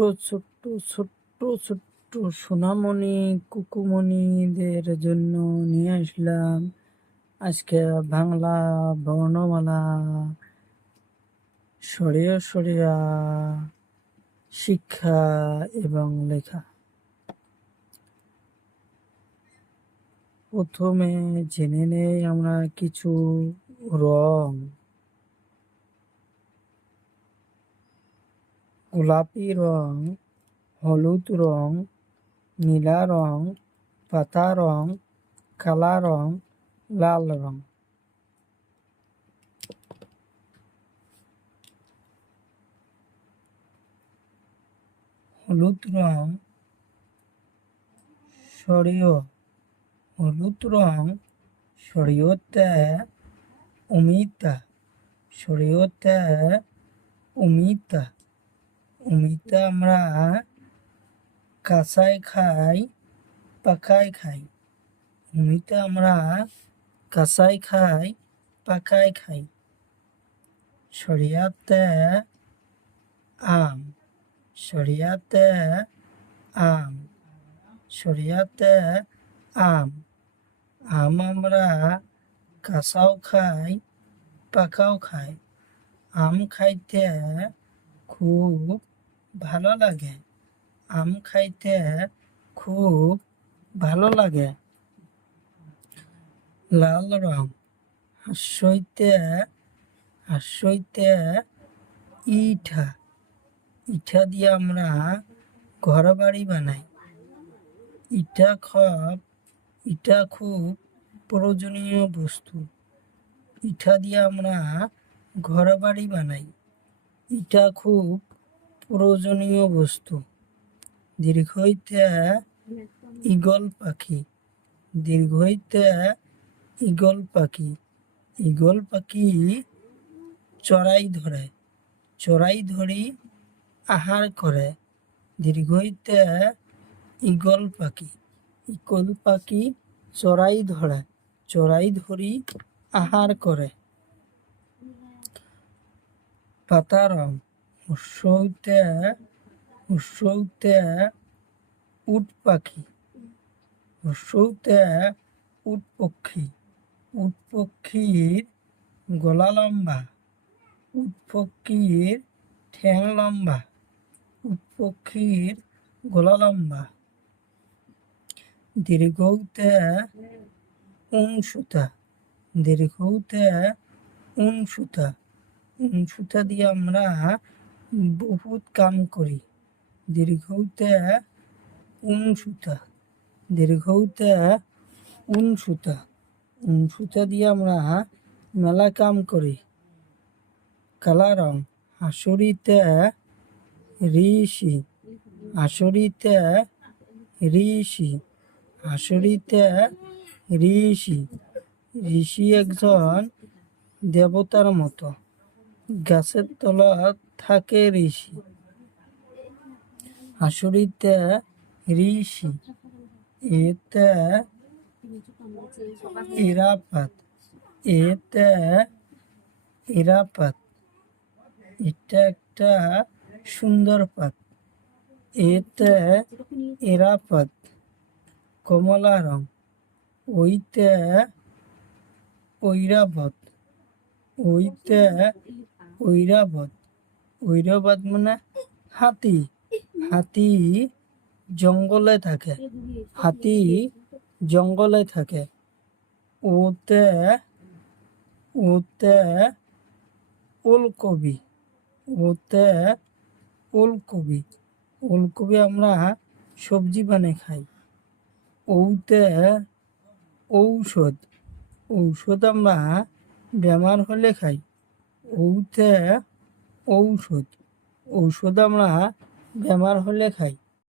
ছোট্ট ছোট্ট ছোট্ট সোনামণি কুকুমণিদের জন্য নিয়ে আসলাম আজকে বাংলা বর্ণমালা সরিয়া সরিয়া শিক্ষা এবং লেখা। প্রথমে জেনে নেই আমরা কিছু রং। গোলাপি রং, হলুদ রং, নীলা রং, পাতা রং, কালা রং, লাল রং। হলুদ রং সরিয়, হলুদ রং সরিয়তে অমিতা, সরিয়তে অমিতা। অমিতা আমরা কাঁচাই খাই, পাকাই খাই। অমিতা আমরা কাঁচাই খাই, পাকাই খাই। সরিয়াতে আম, সরিয়াতে আম, সরিয়াতে আম। আম আমরা কাঁচাও খাই, পাকাও খাই। আম খাইতে খুব ভালো লাগে, আম খাইতে খুব ভালো লাগে। লাল রং হাসইতে ইটা, ইটা দিয়ে আমরা ঘর বাড়ি বানাই। ইটা খুব প্রয়োজনীয় বস্তু। ইটা দিয়ে আমরা ঘর বাড়ি বানাই। ইটা খুব প্রয়োজনীয় বস্তু। দীর্ঘইতে ঈগল পাখি, দীর্ঘইতে ঈগল পাখি। ঈগল পাখি চড়াই ধরে, চড়াই ধরি আহার করে। দীর্ঘইতে ঈগল পাখি, ঈগল পাখি চড়াই ধরে, চড়াই ধরি আহার করে। পাতা রং হুস্যইতে উট পাখি, হুস্যইতে উট পক্ষী। উট পক্ষীর গলা লম্বা, উট পক্ষীর ঠ্যাং লম্বা, উট পক্ষীর গলা লম্বা। দীর্ঘউতে ঊন সুতা, দীর্ঘউতে ঊন সুতা। ঊন সুতা দিয়ে আমরা বহুত কাম করি। দীর্ঘউতে ঊন সুতা, দীর্ঘউতে ঊন সুতা। ঊন সুতা দিয়ে আমরা মেলা কাম করি। কালা রং হাসুরিতে ঋষি, হাসুরিতে ঋষি, হাসুরিতে ঋষি। ঋষি একজন দেবতার মতো, গাছের তলায় থাকে ঋষি। হাসুরিতে ঋষি। এতে ইরাপাত, এতে ইরাপাত। এটা একটা সুন্দর পাত, এতে ইরাপাত। কমলা রং ওইতে ঐরাবত, ওইতে ঐরাবত। ঐরাবত মানে হাতি, হাতি জঙ্গলে থাকে, হাতি জঙ্গলে থাকে। ওতে ওলকবি, ওতে ওলকবি। ওলকবি আমরা সবজি বানিয়ে খাই। ওতে ঔষধ, ঔষধ আমরা বেমার হলে খাই। ওতে ঔষধ, ঔষধ আমরা বেমার হলে খাই।